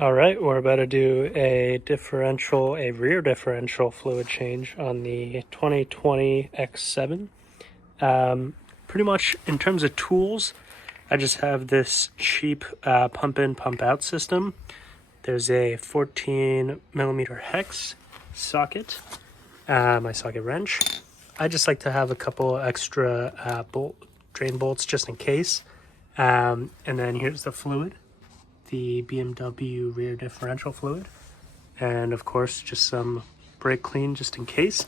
All right, we're about to do a rear differential fluid change on the 2020 X7. Pretty much in terms of tools, I just have this cheap pump in, pump out system. There's a 14 millimeter hex socket, my socket wrench. I just like to have a couple extra drain bolts just in case. And then here's the fluid, the BMW rear differential fluid, and of course just some brake clean just in case.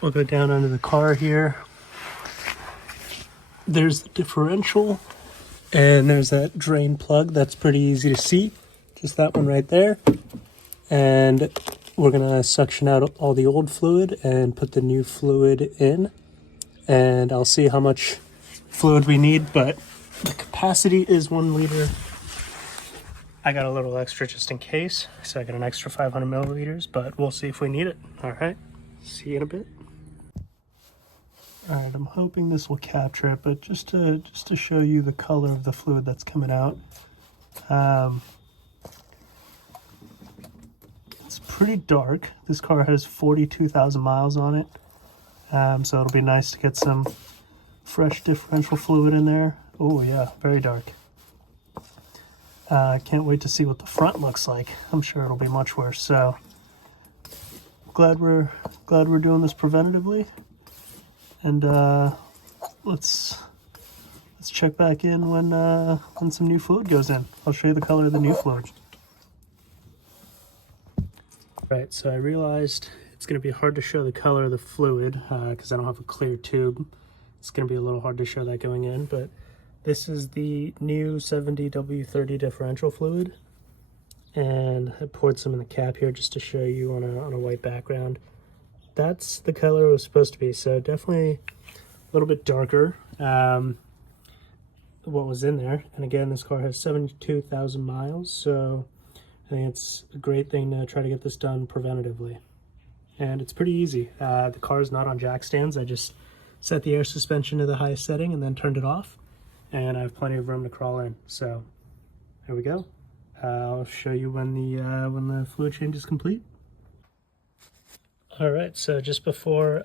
We'll go down under the car here. There's the differential, and there's that drain plug that's pretty easy to see, just that one right there. And we're gonna suction out all the old fluid and put the new fluid in, and I'll see how much fluid we need, but the capacity is 1 liter. I got a little extra just in case, so I got an extra 500 milliliters, but we'll see if we need it. All right, see you in a bit. All right, I'm hoping this will capture it, but just to show you the color of the fluid that's coming out. It's pretty dark. This car has 42,000 miles on it, so it'll be nice to get some fresh differential fluid in there. Oh yeah, very dark. I can't wait to see what the front looks like. I'm sure it'll be much worse. So glad we're doing this preventatively. And let's check back in when some new fluid goes in. I'll show you the color of the new fluid. Right, so I realized it's going to be hard to show the color of the fluid because I don't have a clear tube. It's going to be a little hard to show that going in, but this is the new 70W30 differential fluid, and I poured some in the cap here just to show you on a white background. That's the color it was supposed to be, so definitely a little bit darker what was in there. And again, this car has 72,000 miles, so I think it's a great thing to try to get this done preventatively. And it's pretty easy. The car is not on jack stands. I just set the air suspension to the highest setting and then turned it off, and I have plenty of room to crawl in. So here we go. I'll show you when the fluid change is complete. All right, so just before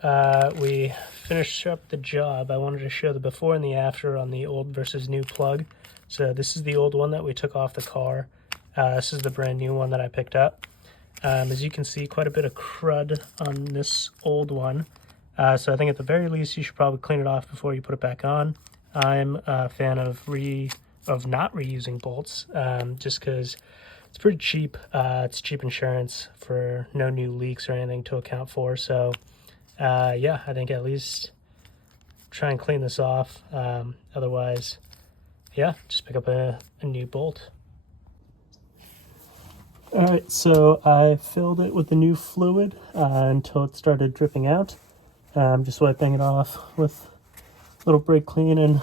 we finish up the job, I wanted to show the before and the after on the old versus new plug. So this is the old one that we took off the car. This is the brand new one that I picked up. As you can see, quite a bit of crud on this old one. So I think at the very least, you should probably clean it off before you put it back on. I'm a fan of not reusing bolts, just because it's pretty cheap. It's cheap insurance for no new leaks or anything to account for. So yeah, I think at least try and clean this off. Otherwise, yeah, just pick up a new bolt. All right, so I filled it with the new fluid until it started dripping out. I'm just wiping it off with a little brake clean and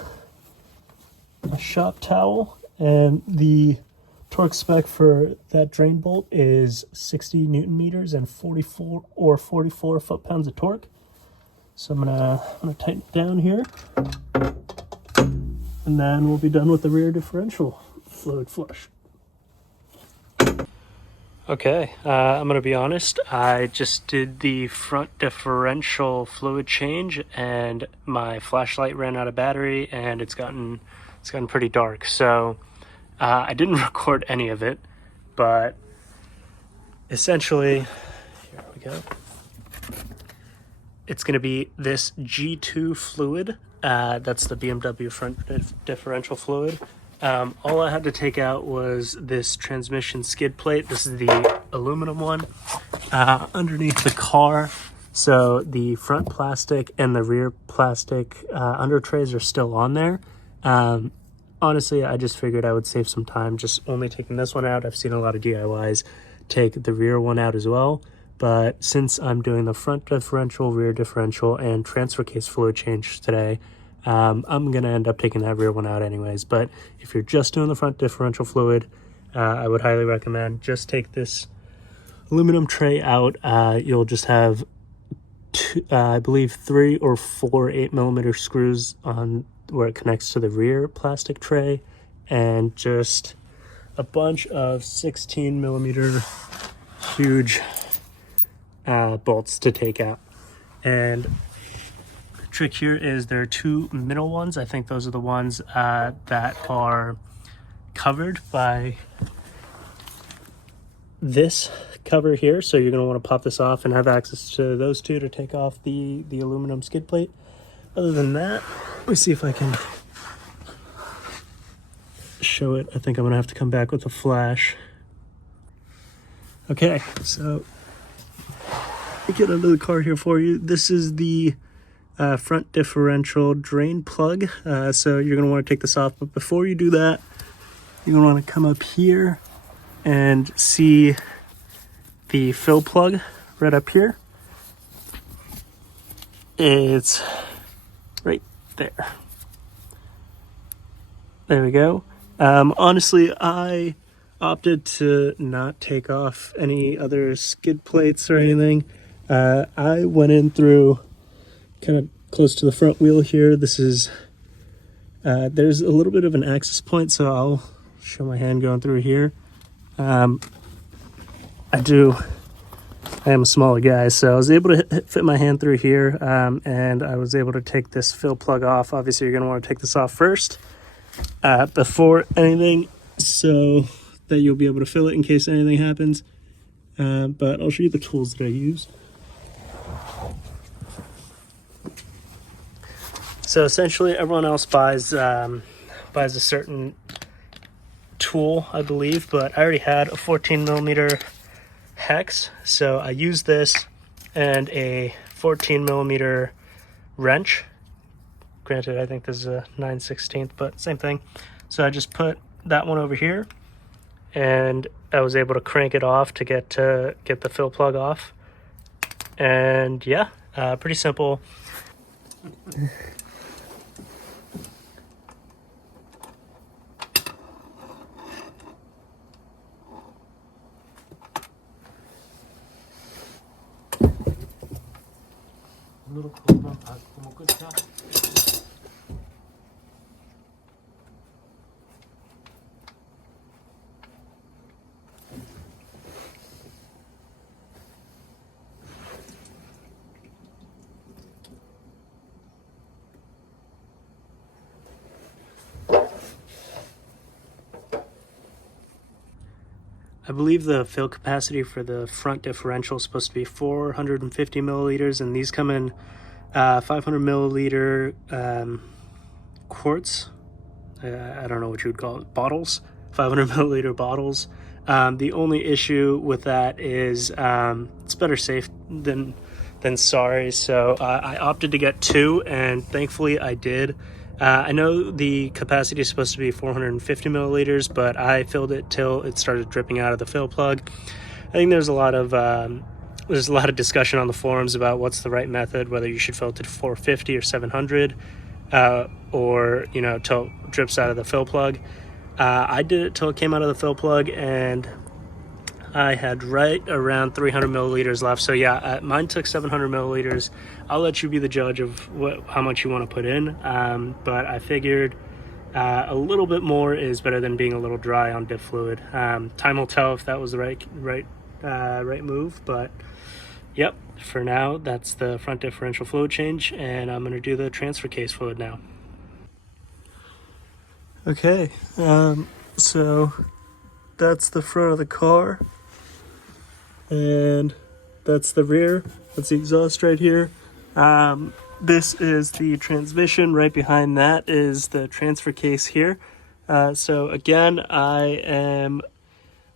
a shop towel. And the torque spec for that drain bolt is 60 Newton meters and 44 foot-pounds of torque. So I'm gonna tighten it down here, and then we'll be done with the rear differential fluid flush. Okay, I'm going to be honest, I just did the front differential fluid change and my flashlight ran out of battery and it's gotten pretty dark. So I didn't record any of it, but essentially, here we go. It's going to be this G2 fluid, that's the BMW front differential fluid. All I had to take out was this transmission skid plate. This is the aluminum one underneath the car. So the front plastic and the rear plastic under trays are still on there. Honestly, I just figured I would save some time just only taking this one out. I've seen a lot of DIYs take the rear one out as well. But since I'm doing the front differential, rear differential, and transfer case fluid change today, I'm going to end up taking that rear one out anyways. But if you're just doing the front differential fluid, I would highly recommend just take this aluminum tray out. You'll just have I believe 3 or 4 8mm screws on where it connects to the rear plastic tray, and just a bunch of 16 millimeter huge bolts to take out. And the trick here is there are two middle ones. I think those are the ones that are covered by this cover here. So you're going to want to pop this off and have access to those two to take off the aluminum skid plate. Other than that, let me see if I can show it. I think I'm going to have to come back with a flash. Okay, so let me get under the car here for you. This is the front differential drain plug. So you're going to want to take this off. But before you do that, you're going to want to come up here and see the fill plug right up here. It's right there. There we go. Honestly, I opted to not take off any other skid plates or anything. I went in through kind of close to the front wheel here. This is, there's a little bit of an access point, so I'll show my hand going through here. I am a smaller guy, so I was able to fit my hand through here, and I was able to take this fill plug off. Obviously, you're going to want to take this off first before anything, so that you'll be able to fill it in case anything happens. But I'll show you the tools that I use. So essentially, everyone else buys a certain tool, I believe, but I already had a 14 millimeter hex, so I used this and a 14 millimeter wrench. Granted, I think this is a 9/16, but same thing. So I just put that one over here, and I was able to crank it off to get the fill plug off. And yeah, pretty simple. I believe the fill capacity for the front differential is supposed to be 450 milliliters, and these come in 500 milliliter quarts. I don't know what you would call it, bottles, 500 milliliter bottles. The only issue with that is it's better safe than sorry. So I opted to get two, and thankfully I did. I know the capacity is supposed to be 450 milliliters, but I filled it till it started dripping out of the fill plug. I think there's a lot of discussion on the forums about what's the right method, whether you should fill it to 450 or 700, or till it drips out of the fill plug. I did it till it came out of the fill plug, and I had right around 300 milliliters left. So yeah, mine took 700 milliliters. I'll let you be the judge of how much you want to put in. But I figured a little bit more is better than being a little dry on diff fluid. Time will tell if that was the right move. But yep, for now, that's the front differential fluid change, and I'm going to do the transfer case fluid now. Okay, so that's the front of the car. And that's the rear. That's the exhaust right here. This is the transmission. Right behind that is the transfer case here. So again, I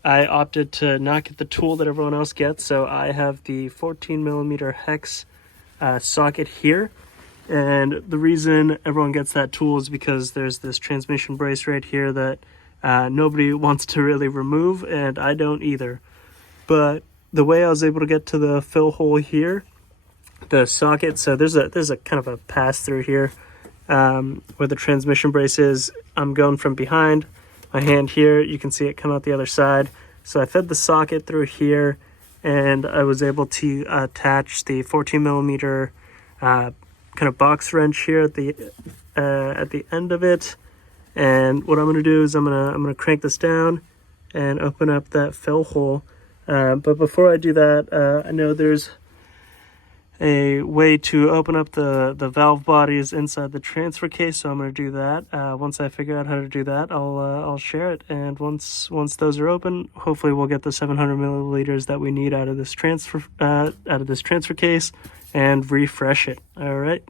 opted to not get the tool that everyone else gets. So I have the 14 millimeter hex socket here. And the reason everyone gets that tool is because there's this transmission brace right here that nobody wants to really remove, and I don't either. But the way I was able to get to the fill hole here, the socket, so there's a kind of a pass through here where the transmission brace is. I'm going from behind my hand here. You can see it come out the other side. So I fed the socket through here, and I was able to attach the 14 millimeter kind of box wrench here at the end of it. And what I'm going to do is I'm going to crank this down and open up that fill hole. But before I do that, I know there's a way to open up the valve bodies inside the transfer case, so I'm going to do that. Once I figure out how to do that, I'll share it. And once those are open, hopefully we'll get the 700 milliliters that we need out of this transfer case and refresh it. All right.